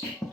Thank you.